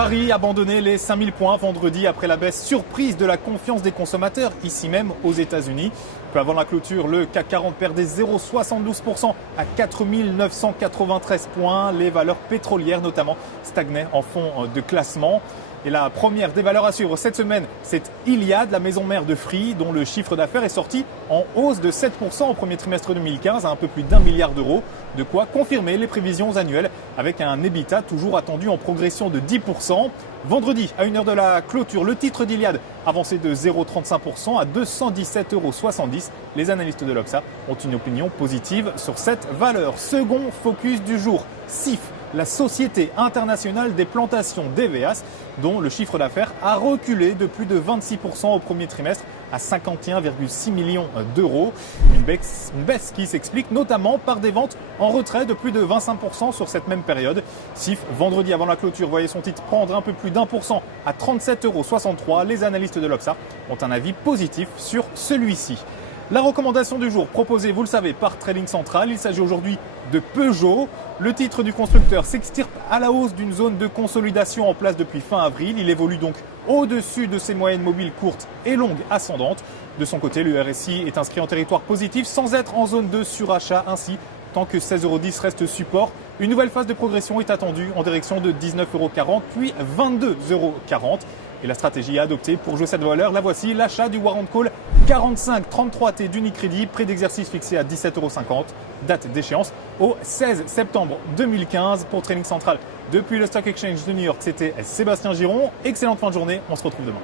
Paris abandonnait les 5000 points vendredi après la baisse surprise de la confiance des consommateurs, ici même aux États-Unis. Peu avant la clôture, le CAC 40 perdait 0,72% à 4993 points. Les valeurs pétrolières notamment stagnaient en fond de classement. Et la première des valeurs à suivre cette semaine, c'est Iliad, la maison mère de Free, dont le chiffre d'affaires est sorti en hausse de 7% au premier trimestre 2015 à un peu plus d'1 milliard d'euros. De quoi confirmer les prévisions annuelles avec un EBITDA toujours attendu en progression de 10%. Vendredi, à 1h de la clôture, le titre d'Iliad avançait de 0,35% à 217,70 euros. Les analystes de l'Obsa ont une opinion positive sur cette valeur. Second focus du jour, SIF, la Société internationale des plantations d'EVAS, dont le chiffre d'affaires a reculé de plus de 26% au premier trimestre à 51,6 millions d'euros. Une baisse qui s'explique notamment par des ventes en retrait de plus de 25% sur cette même période. SIF, vendredi avant la clôture, voyait son titre prendre un peu plus d'1% à 37,63 euros. Les analystes de l'Obsa ont un avis positif sur celui-ci. La recommandation du jour proposée, vous le savez, par Trading Central. Il s'agit aujourd'hui de Peugeot. Le titre du constructeur s'extirpe à la hausse d'une zone de consolidation en place depuis fin avril. Il évolue donc au-dessus de ses moyennes mobiles courtes et longues ascendantes. De son côté, le RSI est inscrit en territoire positif sans être en zone de surachat. Ainsi, tant que 16,10 € reste support, une nouvelle phase de progression est attendue en direction de 19,40 € puis 22,40 €. Et la stratégie à adopter pour jouer cette valeur, la voici, l'achat du warrant call 4533T d'Unicredit, prix d'exercice fixé à 17,50 €, date d'échéance au 16 septembre 2015. Pour Trading Central, depuis le Stock Exchange de New York, c'était Sébastien Giron. Excellente fin de journée, on se retrouve demain.